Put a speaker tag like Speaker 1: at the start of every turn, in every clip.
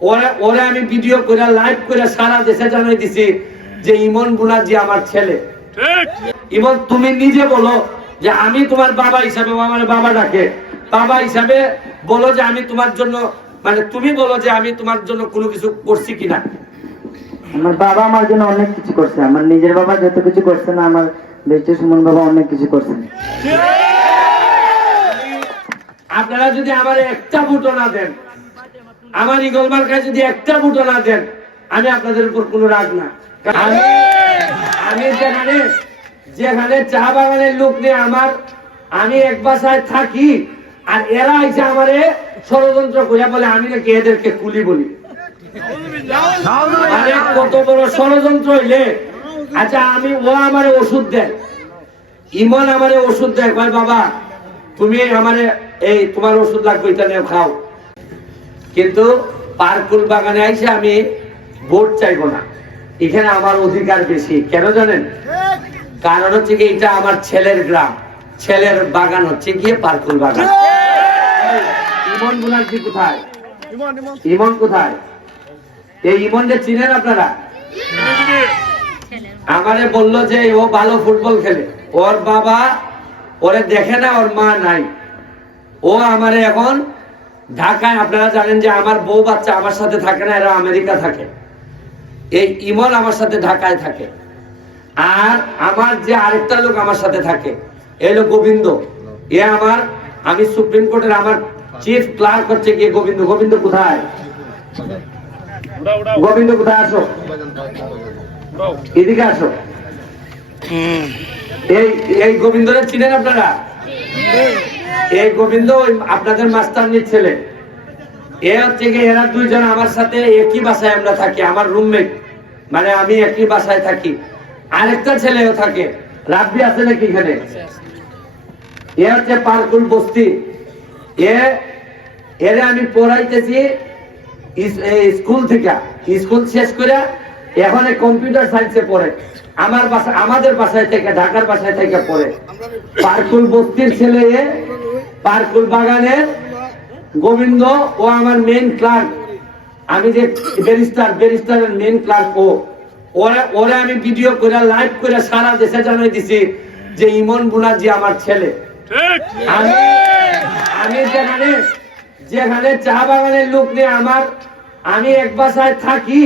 Speaker 1: ওরা ওরা আমি ভিডিও করে লাইভ করে সারা দেশে জানাই দিছি যে ইমন বুনার্জি আমার ছেলে। ইমন তুমি নিজে বলো যে আমি তোমার বাবা হিসাবে ও আমার বাবা ডাকে। বাবা হিসাবে বলো যে আমি তোমার জন্য মানে তুমি বলো যে আমি তোমার জন্য কোনো কিছু করছি কিনা।
Speaker 2: আমার বাবা আমার জন্য অনেক কিছু করছে। আমার নিজের বাবা যত কিছু করছে না আমার বেঁচে সুমন বাবা অনেক কিছু করছে।
Speaker 1: আপনারা যদি আমার একটা বুটো না দেন আমার ইগল মার্কায় যদি একটা বুটো না দেন, আমি আপনাদের উপর কোনো রাগ না। আমি যেখানে যেখানে চা বাগানের লোক নিয়ে আমার, আমি এক বাসায় থাকি, আর এরা এসে আমারে ষড়যন্ত্র করিয়া বলে, আমি নাকি এদেরকে কুলি বলি। কত বড় ষড়যন্ত্র হইলে। আচ্ছা আমি ও আমারে ওষুধ দেয়। ইমন আমারে ওষুধ দেয় বাবা, তুমি আমারে এই তোমার ওষুধ লাগবে, এটা নিয়ে খাও। কিন্তু পার্কুল বাগানে আইসে আমি ভোট চাইব না। এখানে আমার অধিকার বেশি। কেন জানেন? কারণ হচ্ছে কি, এটা আমার ছেলের গ্রাম। ছেলের বাগান হচ্ছে গিয়ে পার্কুল বাগান। ইমন বুনার্জি কোথায়? ইমন কোথায়? এই ইমনকে চিনেন আপনারা? আমারে বলল যে ও ভালো ফুটবল খেলে। ওর বাবা, ওরে দেখে না, ওর মা নাই। ও আমারে এখন ঢাকায় আপনারা জানেন যে আমার বউ বাচ্চা আমার সাথে থাকে না এরা আমেরিকা থাকে। এই ইমন আমার সাথে ঢাকায় থাকে। আর আমার যে আরেকটা লোক আমার সাথে থাকে এই লোক গোবিন্দ। এ আমার আমি সুপ্রিম কোর্টের আমার চিফ ক্লার্ক হচ্ছে গিয়ে গোবিন্দ? গোবিন্দ কোথায়? গোবিন্দ কোথায় আসো? এদিকে আসো। এই এই গোবিন্দরে চিনেন আপনারা? এই গোবিন্দ আপনাদের মাস্টারনির ছেলে। এরা দুইজন আমার সাথে একই বাসায় আমরা থাকি, আমার রুমমেট। মানে আমি একই বাসায় থাকি। আরেকটা ছেলেও থাকে। রাব্বি আছে নাকি এখানে? এ হচ্ছে বস্তি। এ, এরে আমি পড়াইতেছি স্কুল থেকে। স্কুল শেষ করে এখন কম্পিউটার সায়েন্সে পড়ে। আমার বাসা, আমাদের বাসায় থেকে, ঢাকার বাসায় থেকে পড়ে। পার্কুল বস্তির ছেলে পার্কুল বাগানের গোবিন্দ ও আমার মেন ক্লার্ক আমি যে ব্যারিস্টার ব্যারিস্টারের মেন ক্লার্ক ও। ওরা ওরা আমি ভিডিও করে লাইভ করে সারা দেশে জানাই দিছি যে ইমন বুনার্জি আমার ছেলে। আমি আমি যেখানে যেখানে চা বাগানের লোক নিয়ে আমার আমি এক বাসায় থাকি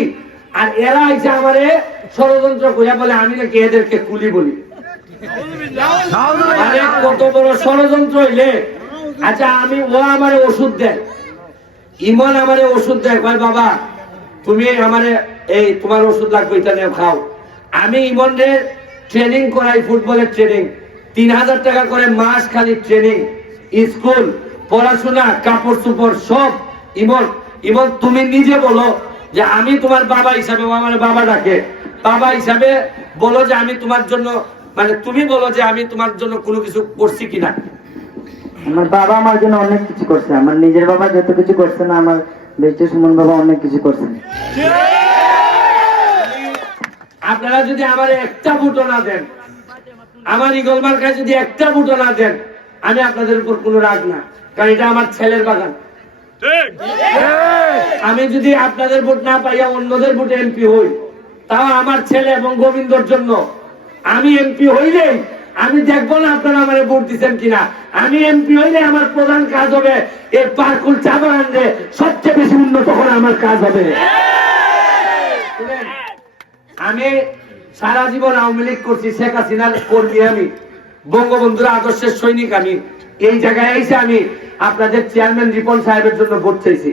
Speaker 1: আর এরা এসে আমারে ষড়যন্ত্র করিয়া বলে আমি নাকি এদেরকে কুলি বলি। আরে কত বড় ষড়যন্ত্র হইলে। আচ্ছা আমি, ও আমারে ওষুধ দেয়। ইমন আমারে ওষুধ দেয়, কয়, বাবা, তুমি আমারে এই তোমার ওষুধ লাগবে নিয়ে খাও। আমি ইমনের ট্রেনিং করাই, ফুটবলের ট্রেনিং তিন হাজার টাকা করে মাস খালি ট্রেনিং স্কুল, পড়াশোনা, কাপড় চোপড়, সব ইমন ইমন, তুমি নিজে বলো যে আমি তোমার বাবা হিসাবে, ও আমার বাবা ডাকে। বাবা হিসাবে বলো যে আমি তোমার জন্য মানে তুমি বলো যে আমি তোমার জন্য কোনো কিছু করছি কিনা।
Speaker 2: আমার বাবা আমার জন্য অনেক কিছু করছে আমার নিজের বাবা যত কিছু করছে না আমার বেঁচে সুমন বাবা অনেক কিছু করছেন
Speaker 1: আপনারা যদি আমার একটা বুটো না দেন আমার ইগল মার্কায় যদি একটা বুটো না দেন আমি আপনাদের উপর কোনো রাগ না কারণ এটা আমার ছেলের বাগান। আমি যদি আপনাদের ভোট না পাইয়া অন্যদের ভোটে এমপি হই তাও আমার ছেলে এবং গোবিন্দর জন্য। আমি এমপি হইলেই আমি দেখব না আপনারা আমার ভোট দিচ্ছেন কিনা। আমি এমপি হইলে আমার প্রধান কাজ হবে এর পার্কুল চাদর আনলে সবচেয়ে বেশি উন্নত করা আমার কাজ হবে। আমি সারা জীবন আওয়ামী লীগ করছি শেখ হাসিনার কর্মী আমি বঙ্গবন্ধুর আদর্শের সৈনিক আমি। এই জায়গায় এসে আমি আপনাদের চেয়ারম্যান রিপন সাহেবের জন্য ভোট চাইছি।